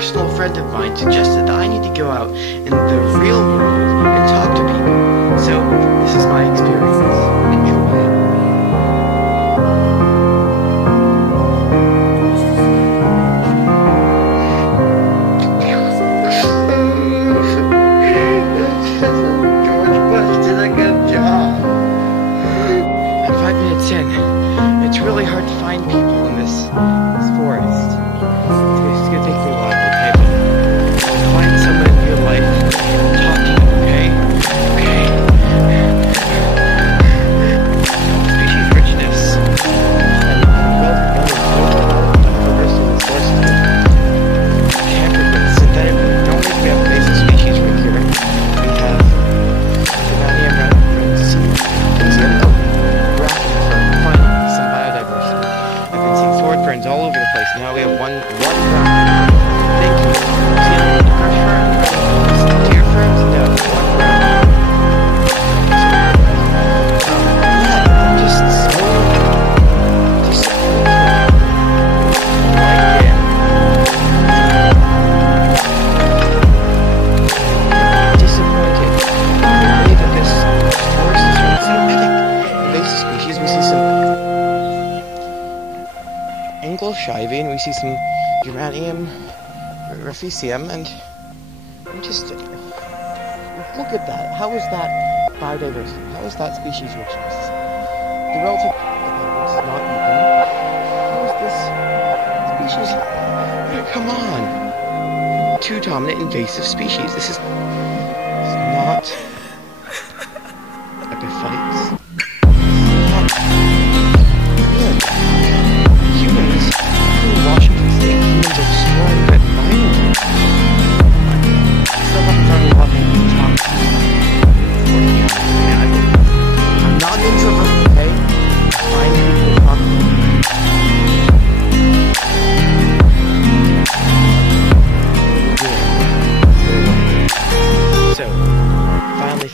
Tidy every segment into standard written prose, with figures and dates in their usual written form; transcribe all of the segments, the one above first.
personal friend of mine suggested that I need to go out in the real world and talk to people. So, this is my experience. Enjoy. And 5 minutes in, it's really hard to find people in this forest. It's gonna take me a while, okay? But find someone in real life and talk to them, okay? Okay. Species richness and diversity in the forest is tampered with synthetically. Not only do we have invasive species right here, we have Germanium rabbits, some biodiversity. I've been seeing sword ferns all over the place. Now we have one round. Thank you. See any brush ferns? Deer ferns? No, one round. Just so like it. Disappointed. I believe that this forest is really synthetic. Invasive species, we see some Engelscheibe, and we see some Germanium raphicium, and just look at that. How is that biodiversity? How is that species richness? The relative is not even. How is this species? Come on! 2 dominant invasive species. This is not epiphytes.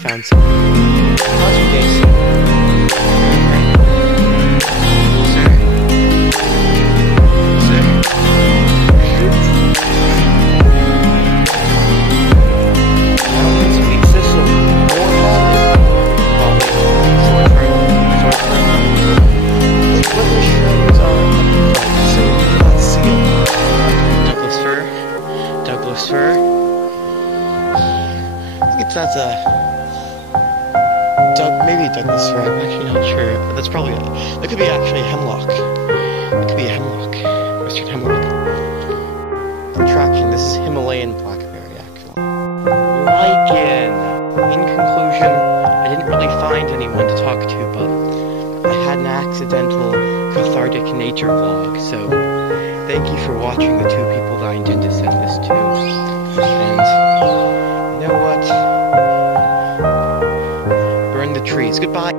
Found some. How's your day, sir? Sir? Sir? Sweet thistle. More holly. Short fern. Look what the shrubs are. So, let's see. Douglas fir. Douglas fir. I think that's a... maybe Douglas fir, I'm actually not sure. That's probably, that could be actually hemlock. It could be a hemlock. Western hemlock. Contraction, this is Himalayan blackberry, actually. Lichen. In conclusion, I didn't really find anyone to talk to, but I had an accidental cathartic nature vlog, so thank you for watching the 2 people that I intend to send this to. And, you know what? Burn the trees. Goodbye.